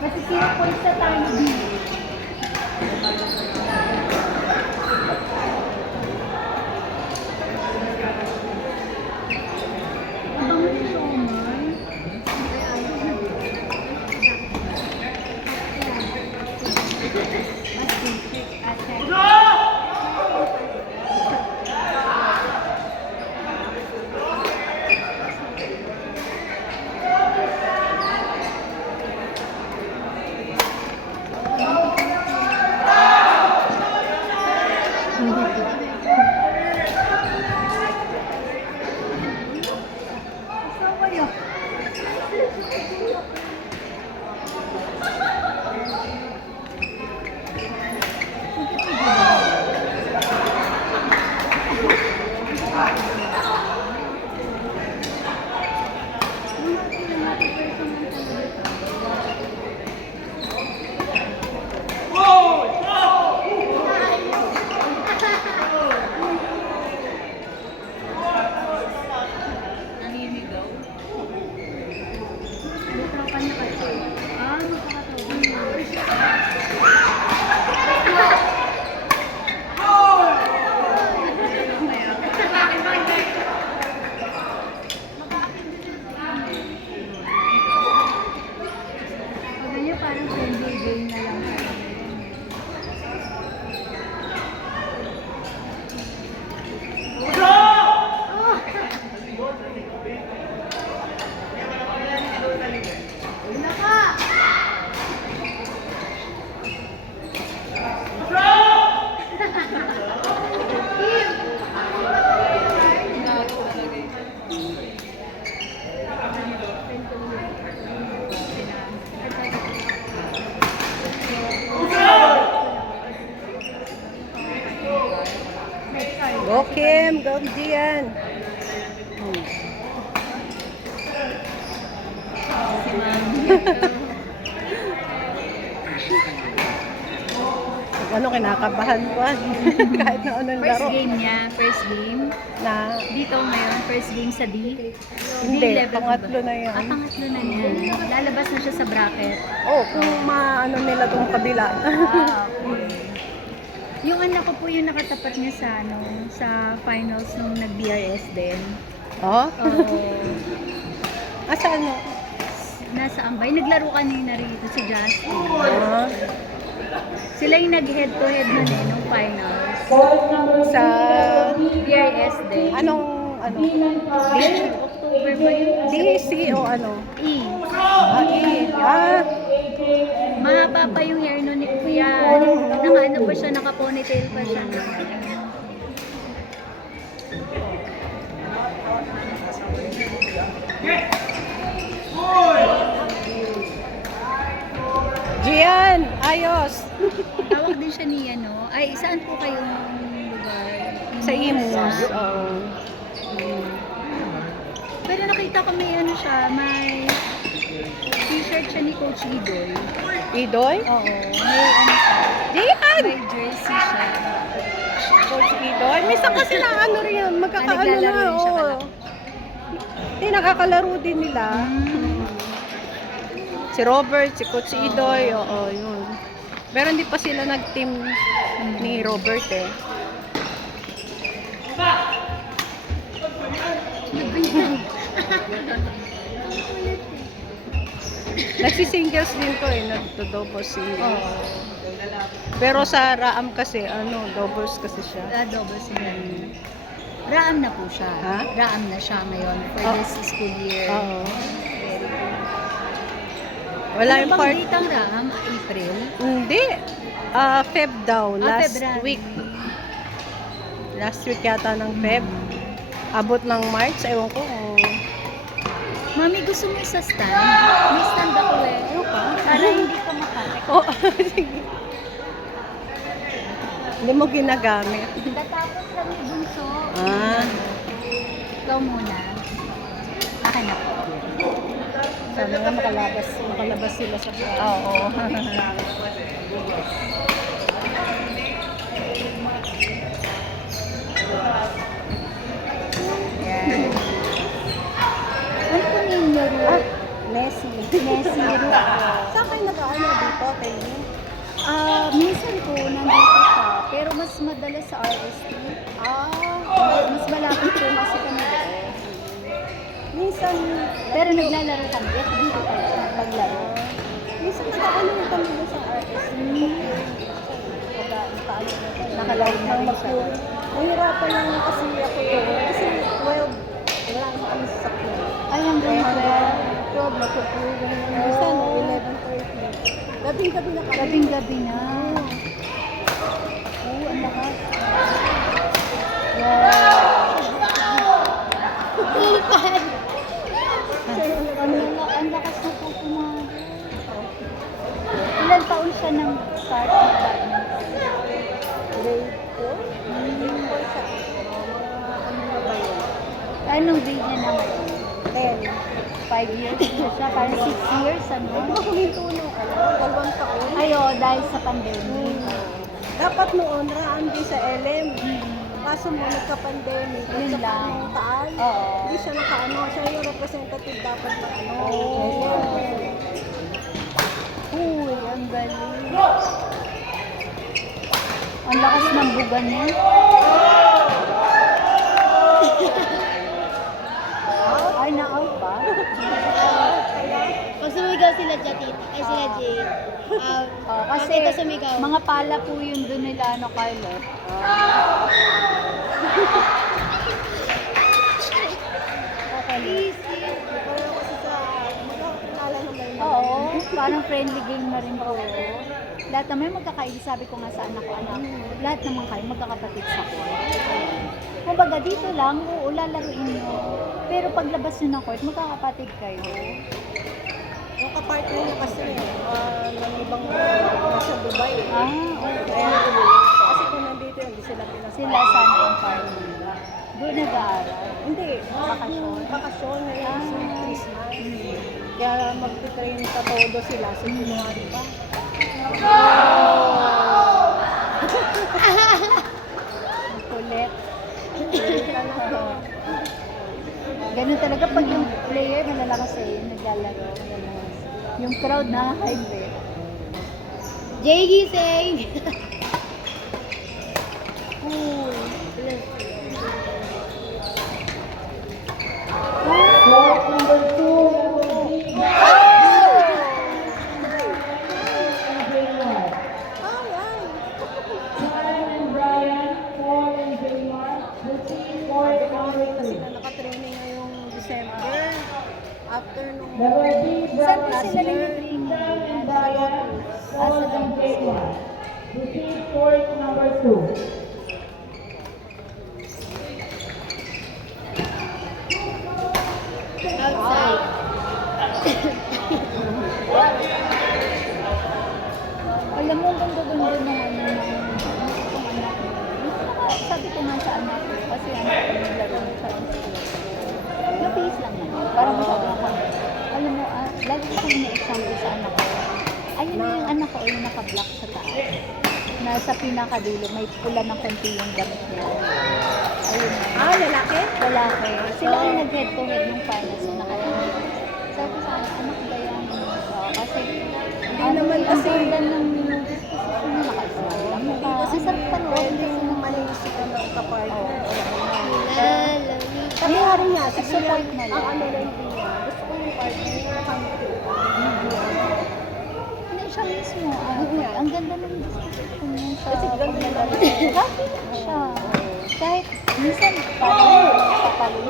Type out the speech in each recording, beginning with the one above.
Kasi kinupoint sa tayo dito. Ang bango ni Shomar. Parang friendly game na lang. Go Kim, go Gian. Si Mami. Ano, kinakabahan ko. Kahit na anong First laro. game niya, first game. Na, Dito ngayon, first game sa D. hindi, level pangatlo ba? na yan. Pangatlo na niya. Lalabas na siya sa bracket. Oh, kung maano nila tong kabila. Okay. Yung anak ko po yung nakatapat niya sa sa finals nung nag-BRS din. Oh? Oo. Sa ano? Nasa Ambay. Naglaro kanina rito si Justin. Ah, Sila yung nag-head to head nun nung finals. sa, BRS din. ano? October ba yun? DC o ano? E. Mahaba pa yung hair nun ni Kuya. Naka-ano pa siya, naka-ponytail pa siya. Gian, ayos. Tawag din siya ni ano. Ay, saan po kayong lugar? Sa Imus. Oo. Pero nakita ko may ano siya, may t-shirt siya ni Coach Idoy. Idoy? Oo, may ano siya. Gian! May jersey siya. Coach Idoy. Minsan kasi na ano rin yan, magkakaano na. naglalaro rin siya Oo. kalaki. Hindi, nakakalaro din nila. Si Robert, si Coach Idoy, oo, yun. Pero hindi pa sila nag-team ni Robert eh. Nagsisingles din to eh, nagdo-double singles. Oo. Pero sa Raam kasi, ano, doubles kasi siya. Double sila. Raam na po siya. Ha? Raam na siya ngayon for Oh. this school year. Oo. Very good. Wala Ano yung bang part. date ang Raam? April? Hindi. Feb daw, last February. week. Last week yata ng Feb. Abot ng March, ewan ko. Mami, gusto mo sa stand? May stand ako eh. Ano ka? Para hindi ka makakit. Oh, sige. Hindi mo ginagamit. Tatapos lang yung bunso. Ah. Ikaw muna. Akin na po. Sana nga makalabas sila sa bahay. Oo. Yan. Ano po name niyo? Nessie. Messi ako. Saan kayo nag-ano dito, Penny? Minsan po nandito siya, pero mas madalas sa RST. Mas malapit po kasi kami doon. Minsan, Pero naglalaro kami, dito talaga, maglaro. minsan nag-ano yung kami doon sa RS. Nakalive na rin siya. Nahirapan lang kasi ako doon. Kasi 12, wala naman kami sa sakyan. Ay, hanggang Kaya 12. 12 matutulog. Minsan, 11:30. Gabing-gabi na kami. Gabing-gabi na. Oo, ang lakas. Wow. Ipan! Ang lakas na po pumago. Ilan taon siya nang start ng badminton? Grade 4? Grade 4 siya. Ano na ba yun? Anong grade niya naman? 10. 5 years na siya, parang 6 years, ano? Ay, baka huminto nung 2 taon. Ay, dahil sa pandemic. Dapat noon, raan din sa LM. Kaso mo, nagka-pandemic. At Yun saka lang. nung taal, Oo. hindi siya naka-ano. Siya yung representative dapat na ano. Uy, ang galing. Ang lakas ng buga niya. Ay, na-out ba? Pag sumigaw sila Jatita, ay sila Jay. Kasi Bakit sumigaw? mga pala po yun doon nila, ano, Carlo. Easy. Pero kasi sa magkakilala naman yun. Oo, parang friendly game na rin po. Lahat naman magkakaibig, sabi ko nga sa anak ko, lahat naman kayo magkakapatid sa court. Kumbaga dito lang, oo, lalaruin nyo. Pero paglabas nyo ng court, magkakapatid kayo. Yung kapartner niya kasi, ng ibang nasa Dubai. Okay. Kaya kasi kung nandito, hindi sila pinasama. Sila sana yung partner. Doon nag-aaral. Hindi. Bakasyon. Bakasyon ngayon sa Christmas. Kaya mag-train sa todo sila sa January pa. Ang kulit. Ganun talaga pag yung player nalalakas sa'yo, naglalaro. Ganun. Yung crowd nakakaibig. Jay gising! Cool. Kasi na nakatraining ngayong December. After nung Saan po sila nag-training? Sa Sa Dambusia. Outside. Alam mo, ang ganda-ganda ng ano, ng anak ko. Sabi ko nga sa anak ko, kasi anak ko naglaro na siya ng school. Napis lang naman. Parang sabi ko, alam mo, lagi ko ina-example sa anak ko. Ayun na yung anak ko, yung naka-black sa taas. Nasa pinakadulo, may pula ng konti yung damit niya. Ayun na. lalaki? Lalaki. Sila yung nag-head to head ng finals na nakaraan. Sabi ko sa anak ko ba yan? Kasi, naman kasi- ang ganda ng disposition niya, naka-smile lang mukha. Ang sarap panoorin kasi ng Manisip ka ng kapartner. Lalami. Sabi nga rin niya, si Support na lang. ang ano lang din niya. Gusto ko yung partner na country. Hindi siya mismo. Ang ganda ng disposition niya sa Kasi ganda paglalaro. lang. Happy lang siya. Kahit minsan parang kapalo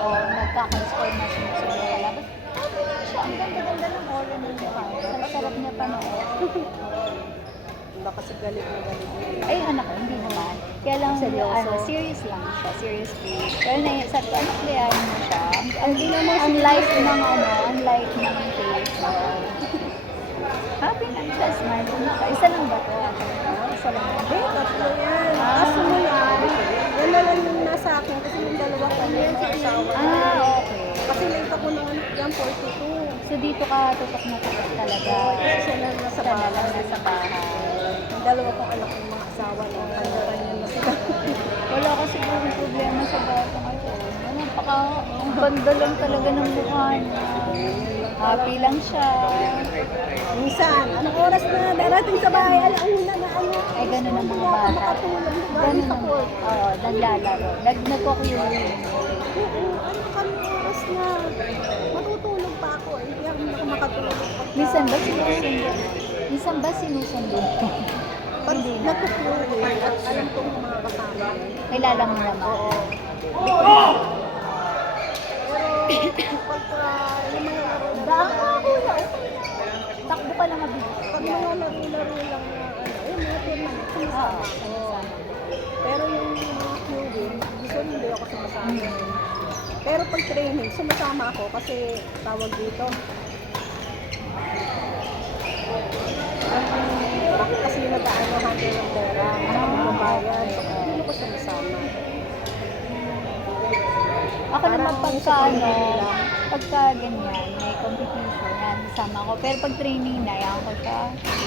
o nagkaka-score na sumusunod na kalaban. Happy lang siya. Ang ganda-ganda ng aura ng mukha. Sarap-sarap niya panoorin. Baka kasi galit na galit. Ay, anak ko, hindi naman. Kaya lang, Seryoso? serious lang siya, serious face. Pero sabi ko, anak, gayahin mo siya. Hindi naman Ang light ng ano, ang light ng face. Happy lang siya, smile. Isa lang ba to? Isa lang. Hindi, tatlo yan. Kaso mo yan, yan na lang yung nasa akin kasi yung dalawa kami yung asawa. Okay. Kasi late ako ng anak yan, 42. So dito ka tutok na tutok talaga. Kasi siya lang nasa Siya na lang bahay. nasa bahay. Yung dalawa kong anak ng mga asawa na kanya-kanya na sila. Wala kasi kung problema sa bata ngayon. Walang Ang ganda lang talaga ng mukha niya. Happy lang siya. Minsan, anong oras na darating sa bahay, alauna na ano. Ay, ganun ang mga Hindi ako bata. makatulog. Ganun Galing sa ang, court. oo, naglalaro. Nagko-queuing. Oo, ano kami oras na matutulog pa ako. Hindi ako makatulog. Minsan ba sinusundo? Minsan ba sinusundo? Pag nagkukulit at alam kong mga kasama. Kilala mo naman. Oo. Pero pagka yung mga laro na Daan ka kuya. Takbo ka lang mabilis. pag mga laro-laro lang na ano, yung mga tournament, sumasama ako. Pero yung mga queuing, gusto hindi ako sumasama. Pero pag training, sumasama ako kasi tawag dito. Bakit kasi nag-ano handle ng pera, magbabayad, so hindi ako sumasama. Ako naman Parang pagka sa ano, kanila. pagka ganyan, may competition, yan, sama ko. Pero pag training na, yan ko siya.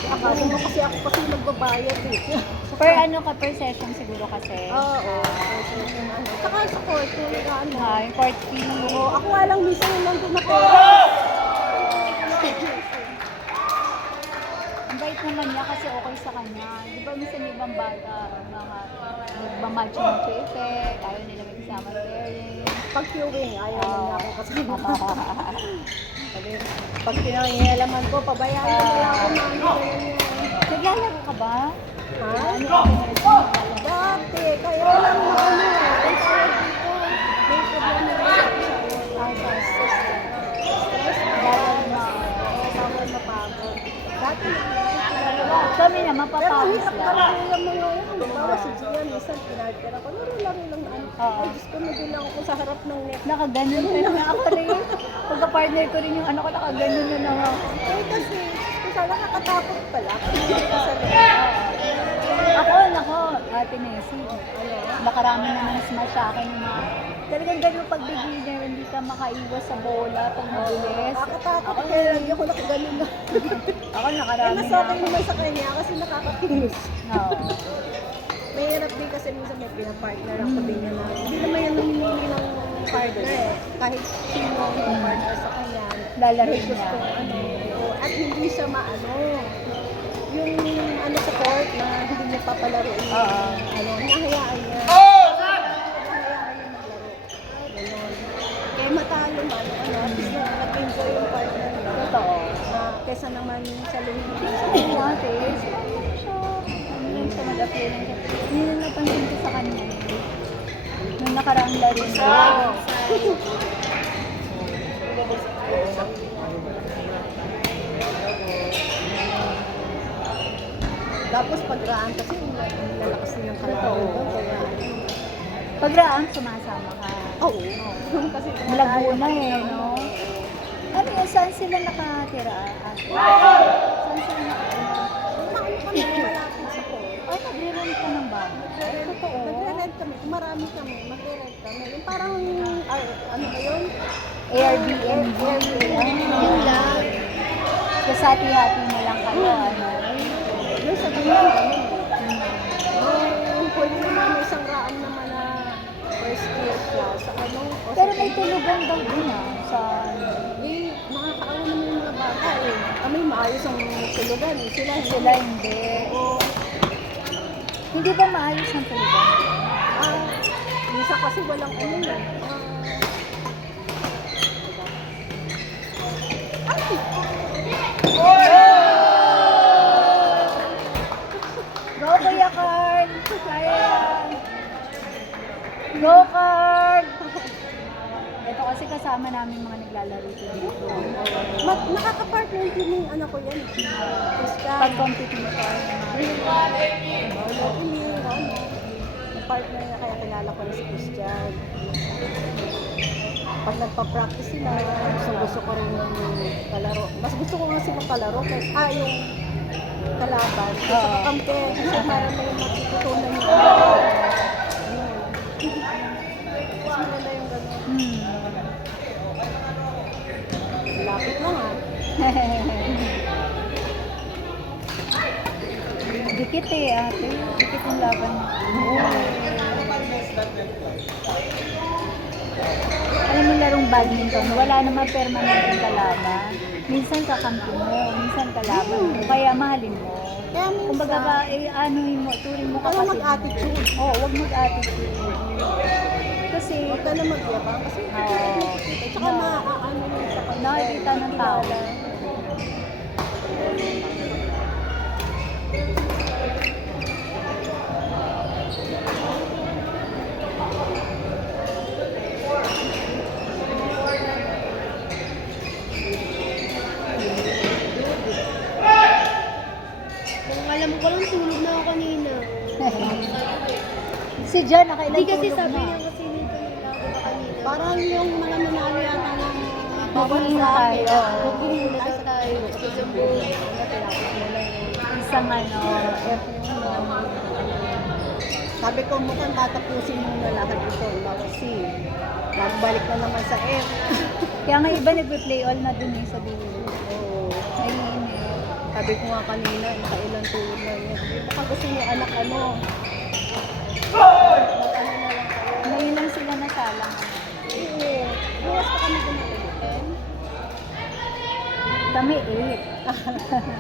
Akala mo kasi ako kasi nagbabayad eh. Per ano ka, per session siguro kasi. Oo. Ano. Saka sa court, yung ano. Yung court fee. Oo, ako nga lang minsan yung nandun ako. Ang bait naman niya kasi okay sa kanya. Di ba minsan yung ibang bata, mga nagmamatch ng chefe, ayaw nila may kasama pairing. Pag queuing, ayaw na niya ako kasama. Sabi, pag pinangyayalaman ko, pabayaan mo na lang ako mami. Naglalaro ka ba? Ha? Ano yung naglalaro? Dati, kaya lang na ano, ang tawag dito, may problema na sa stress, bawal na pagod. Dati, Kami naman, pero ang papawis hirap lang. lang yung mga yun. Halimbawa si Gian, minsan pinarter ako, laro-laro lang na ano. Oo. Ay, Diyos ko, nandun lang ako sa harap ng net. Nakaganon ka na ako rin. Pagka-partner ko rin yung ano ko, nakaganon na lang ako. Eh, kasi, sana nakakatakot pala. Kasi hindi ka sa net. Ako, nako, Ate Nessie. Nakarami na nang smash sa akin yung mga... Talagang ganun pag beginner, hindi ka makaiwas sa bola pag mabilis. Nakakatakot kaya hindi ako nakaganon na. Ako Eh, nakarami mas na. okay naman sa kanya kasi nakakakilos. Oo. Mahirap din kasi minsan may pinapartner ako din niya na hindi naman yan namimili ng partner eh. Kahit sino yung partner sa kanya. Lalaro may gusto niya. ano. At hindi siya maano. Yung ano sa court na hindi niya papalaruin. Oo. Ano, hinahayaan niya. Hinahayaan niya maglaro. Ganon. Kaya matalo man, ano, at least nag-enjoy yung partner niya. Totoo. Kesa naman sa lumin. Sabi ko ate, sumali siya. Ano lang siya, mag-apply lang siya. Yun yung napansin ko sa kanya. Nung nakaraang laro niya. Tapos pagraan kasi lalakas din yung kalaban doon. Kaya Pagraan, sumasama ka. oo. Kasi Malabo na eh, no? Ano yun, saan sila nakatira? Saan sila nakatira? Maano kami malapit sa court. Ay, nagre-rent ka ng bahay. Ay, totoo. Magre-rent kami. Kung marami kami, magre-rent kami. Yung parang, ano ba yun? Airbnb. Yun lang. Kasi hati-hati na lang kayo, ano? Yung sa ganyan, ano. Pwede naman may isang raan naman na first year siya sa ano. o Pero sa- may tulugan daw dun sa... Eh, nakakaawa naman yung mga bata eh. Kami maayos ang tulugan eh. Sila hindi. Oo. Hindi ba maayos ang tulugan? Minsan kasi walang ano eh. Go, Kuya Carl! Kaya yan! Go, Carl! Ito kasi kasama namin mga naglalaro dito. Nakaka-partner din yung anak ko yan. Pag competition. Partner niya kaya kilala ko na si Christian. Pag nagpa-practice sila, gusto ko rin yung kalaro. Mas gusto ko nga silang kalaro kaysa yung kalaban. Kaysa kakampi. Kasi para may matututunan yung kalaro. Mas maganda yung gano'n. Lapit lang ah. Dikit eh, ate. Dikit yung laban. Alam mo larong badminton, wala naman permanent yung kalaban. Minsan kakampi mo, minsan kalaban mo, kaya mahalin mo. Kaya minsan, Kumbaga ba, anuhin mo, turing mo Wala kapatid mag-attitude. mo. Oo, wag mag-attitude. Kasi, huwag ka na magyabang kasi at saka maaano mo sa kanila. nakikita ng tao. Kung alam mo ko lang, tulog na ako kanina. Si Jan, nakailan Hindi kasi tulog sabi na. niya kasi nito nila ako kanina. Parang yung mga nanalo yata ng Maghihintay, oo. Maghihingi daw tayo. Tapos yung buong Isang ano, Sabi ko mukhang tatapusin mo na lahat ito. Mawasi. Magbalik na naman sa F. kaya nga iba nagpe-play all na dun sa dulo. Oo. Naiinit. Sabi ko nga kanina, nakailan tulog na niya. Baka gusto niyo anak ano. Mag-ano na lang kayo. Ngayon lang sila nasalang. Oo. Bukas pa kami gumagalitin. Kami 8.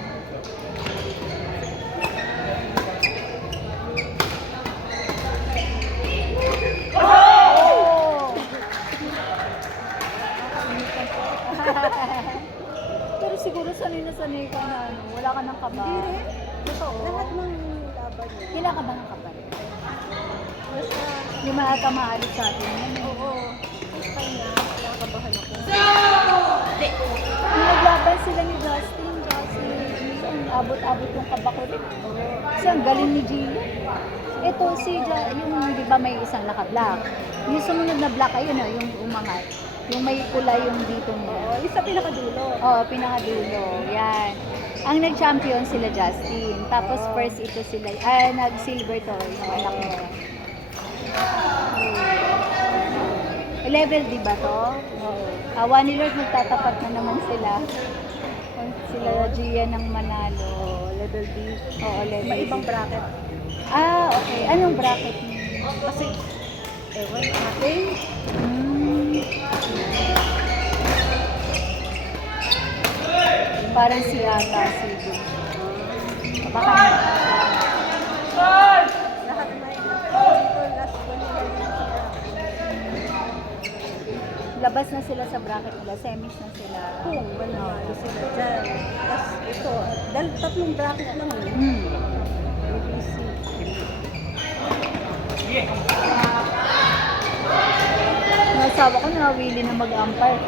Pero siguro sanay na sanay ka na ano, wala ka ng kaba. Hindi rin. Totoo. Lahat ng laban niya. Kailan ka ba ng kaba? Basta, Hindi maata maalit sa atin. oo. Sa kanya, nakakabahan ako. Yung naglaban sila ni Justin kasi minsan abot-abot yung kaba ko rin. Kasi ang galing ni Gio. Ito si yung di ba may isang naka-black. Yung sumunod na black ayun yung umangat. Yung may pula yung dito niya. Oo, yung sa pinakadulo. Oo, pinakadulo. Yan. Ang nag-champion sila Justin. Tapos first ito sila, nag-silver to, yung anak mo. Level di ba to? Oo. One Lord magtatapat na naman sila. Sila Gia ng Manalo. Level B. Oo, level May B. ibang bracket. Okay. Anong bracket niyo? Kasi, ewan natin. Parang si Ata, si Jun. Baka Lahat na yun. Ito, last one nila yun sila. labas na sila sa bracket nila, semis na sila. Kung manalo sila dyan. Tapos ito, dahil tatlong bracket lang eh. ABC. Nasawa ko nawili na mag-umpire.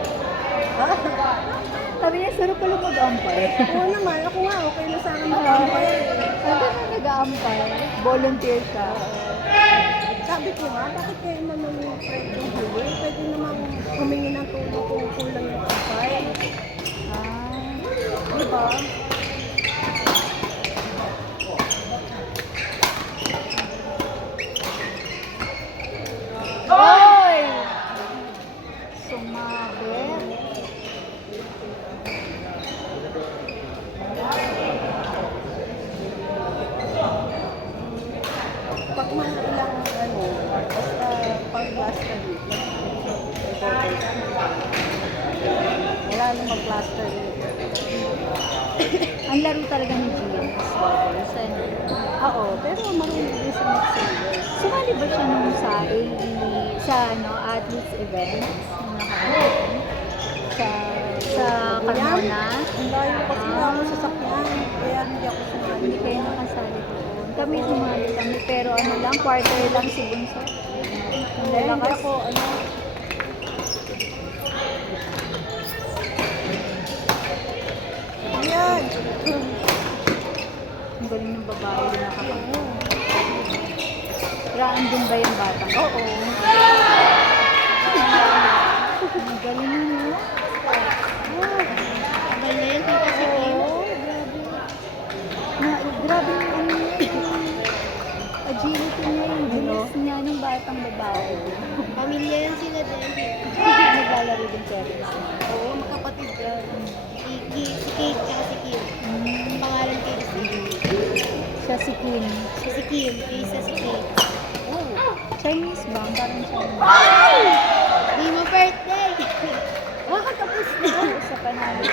Sabi niya, sarap pala mag-umpire. Oo naman, ako nga, okay na sana mag-umpire. Sabi na nag-umpire. Volunteer ka. Sabi ko nga, bakit kayo manunod yung huli? Pwede namang humingi ng tulong kung kulang yung umpire. Diba? Hoy! Sumabit. Pag mga ilang ano, basta pang-plaster dito. Wala nang mag-plaster dito. Ang laro talaga ni Gian is doubles. Oo, pero marunong din sa mag-singles. Sumali ba siya nung sa AE, sa athletes events? Nung nakaraan? Sa Carmona? Ang layo kasi na ako sa sakyan, kaya hindi ako sumali. Hindi kayo nakasali doon. Kami sumali kami, pero ano lang, quarter lang si Bunso. Ang Hindi lalakas. ako, ano, yan. Ang galing ng babae na nakakano. Raan din ba yung bata? Oo. Ang galing yun, no? Tagal na yan, tita si Kim. Oo, grabe yung ano niya, yung agility niya, yung bilis niya ng batang babae. Pamilya yan sila din. Naglalaro din parents niya. Oo, magkapatid yan. Si Kate tsaka si Kim. Ang pangalan kay Siya si Kim. siya si Kim, isa si Kate. Chinese ba? Parang Chinese. Di mo Sa panalo.